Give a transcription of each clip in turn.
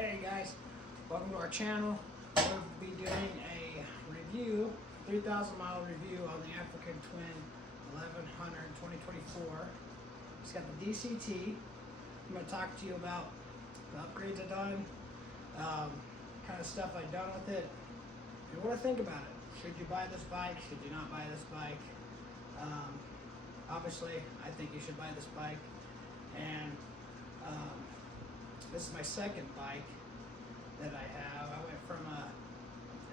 Hey guys, welcome to our channel. We'll be doing a review, 3,000 mile review on the African Twin 1100 2024. It's got the DCT. I'm going to talk to you about the upgrades I've done, kind of stuff I've done with it, and what I think about it. Should you buy this bike? Should you not buy this bike? Obviously, I think you should buy this bike. And this is my second bike that I have. I went from a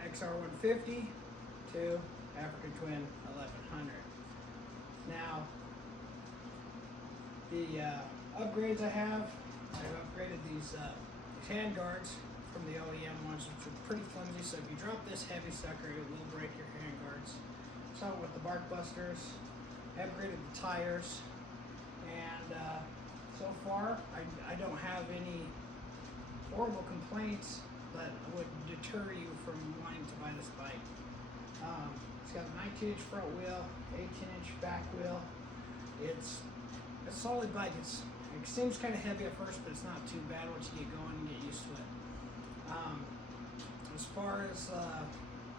XR150 to African Twin 1100. Now, the upgrades I've upgraded these hand guards from the OEM ones, which are pretty flimsy. So if you drop this heavy sucker, it will break your hand guards. So with the bark busters, I upgraded the tires, and so far I don't have any horrible complaints that would deter you from wanting to buy this bike. It's got a 19-inch front wheel, 18-inch back wheel. It's a solid bike. It seems kind of heavy at first, but it's not too bad once you get going and get used to it. As far as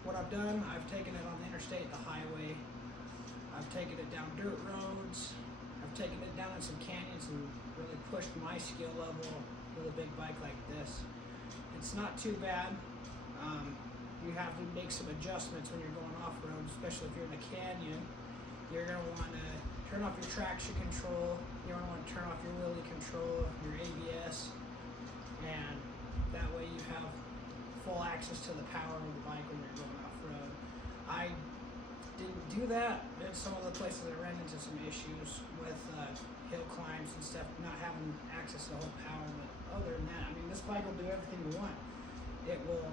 what I've done, I've taken it on the interstate, the highway. I've taken it down dirt roads. I've taken it down in some canyons and really pushed my skill level with a big bike like this. It's not too bad. You have to make some adjustments when you're going off-road, especially if you're in a canyon. You're going to want to turn off your traction control. You're going to want to turn off your wheelie control, your ABS, and that way you have full access to the power of the bike when you're going off-road. I didn't do that in some of the places I ran into some issues with hill climbs and stuff, not having access to the whole power. But other than that, I mean, this bike will do everything you want. It will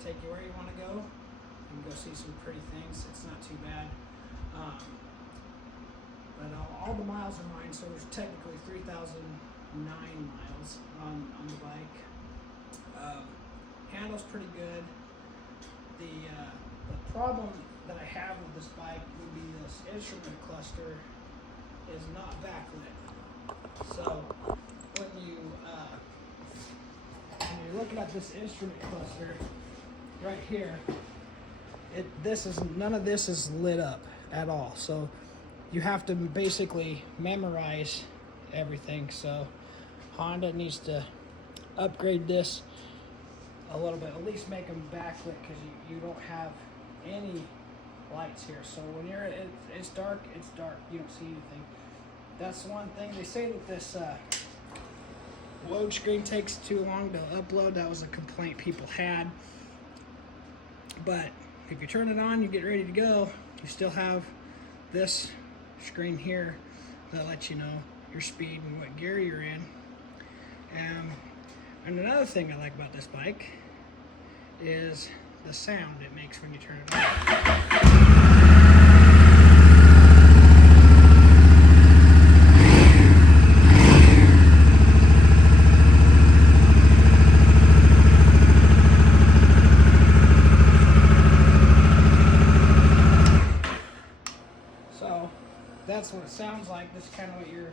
take you where you want to go. You can go see some pretty things. It's not too bad. But all the miles are mine, so there's technically 3,009 miles on the bike. Handles pretty good. The problem that I have with this bike would be this instrument cluster is not backlit. So when you're looking at this instrument cluster right here, none of this is lit up at all. So you have to basically memorize everything. So Honda needs to upgrade this a little bit, at least make them backlit, because you don't have any lights here. So when it's dark, you don't see anything. That's one thing. They say that this load screen takes too long to upload. That was a complaint people had. But if you turn it on, you get ready to go, you still have this screen here that lets you know your speed and what gear you're in. And another thing I like about this bike is the sound it makes when you turn it on. So that's what it sounds like. This is kind of what your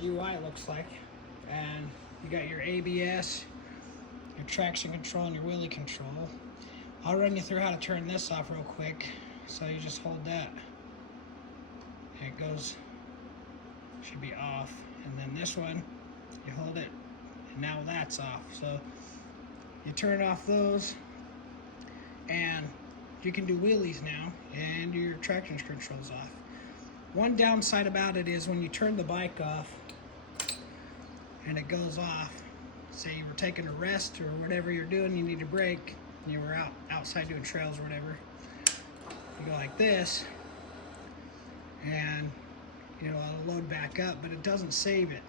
UI looks like. And you got your ABS, your traction control, and your wheelie control. I'll run you through how to turn this off real quick. So you just hold that, and it goes, should be off. And then this one, you hold it, and now that's off. So you turn off those, and you can do wheelies now, and your traction control's off. One downside about it is when you turn the bike off and it goes off, say you were taking a rest or whatever you're doing, you need a break, and you were outside doing trails or whatever, you go like this, and it'll load back up, but it doesn't save it,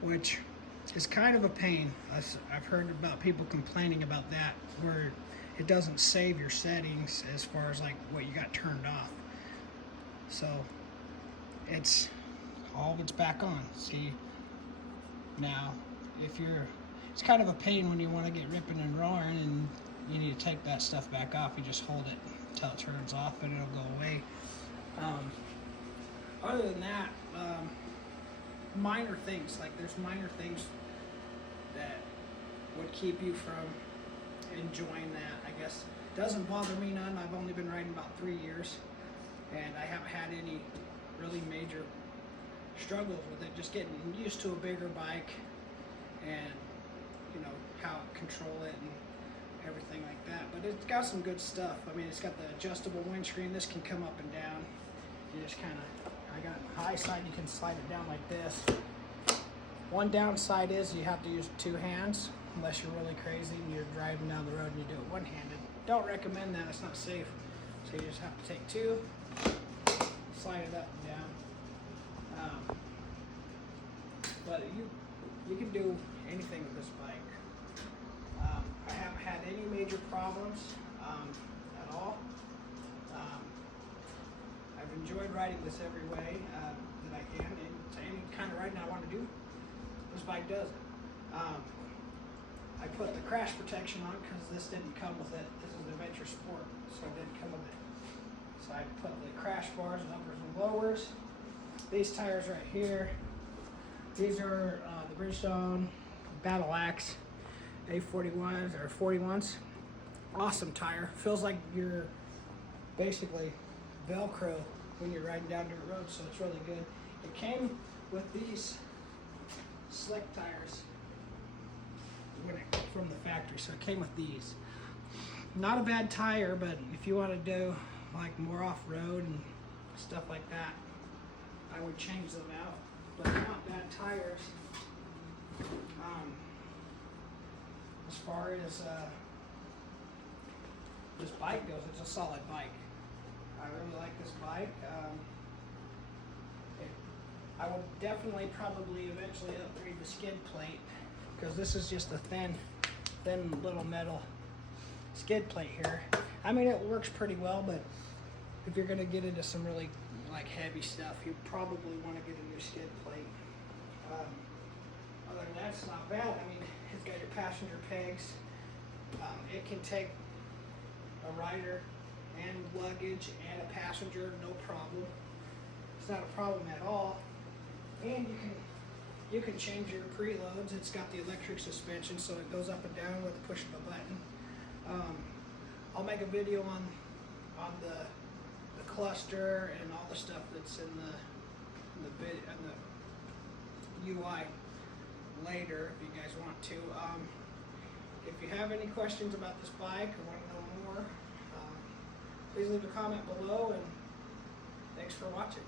which is kind of a pain. I've heard about people complaining about that, where it doesn't save your settings as far as like what you got turned off. So it's all of it's back on. See, now it's kind of a pain when you want to get ripping and roaring and you need to take that stuff back off. You just hold it until it turns off and it'll go away. Other than that, minor things, like there's minor things that would keep you from enjoying that. I guess doesn't bother me none. I've only been riding about 3 years, and I haven't had any really major struggles with it. Just getting used to a bigger bike, and you know how to control it and everything like that. But it's got some good stuff. I mean, it's got the adjustable windscreen. This can come up and down. You just kind of, I got the high side, you can slide it down like this. One downside is you have to use 2 hands, unless you're really crazy and you're driving down the road and you do it one-handed. Don't recommend that, it's not safe. So you just have to take 2, slide it up and down. But you can do anything with this bike. I haven't had any major problems at all. I've enjoyed riding this every way that I can, and to any kind of riding I want to do, this bike does it. I put the crash protection on because this didn't come with it. This is an adventure sport, so it didn't come with it. So I put the crash bars, uppers and lowers. These tires right here, these are the Bridgestone Battle Axe A41s or 41s. Awesome tire. Feels like you're basically Velcro when you're riding down dirt roads, so it's really good. It came with these slick tires from the factory, so it came with these. Not a bad tire, but if you want to do like more off-road and stuff like that, I would change them out. But they're not bad tires. As far as this bike goes, it's a solid bike. I really like this bike. I will definitely probably eventually upgrade the skid plate, because this is just a thin little metal skid plate here. I mean, it works pretty well, but if you're gonna get into some really like heavy stuff, you probably want to get a new skid plate. Other than that, it's not bad. I mean, it's got your passenger pegs. It can take a rider and luggage and a passenger, no problem. It's not a problem at all. And you can change your preloads. It's got the electric suspension, so it goes up and down with the push of a button. I'll make a video on the cluster and all the stuff that's in the UI later if you guys want to. If you have any questions about this bike or want to know more, please leave a comment below, and thanks for watching.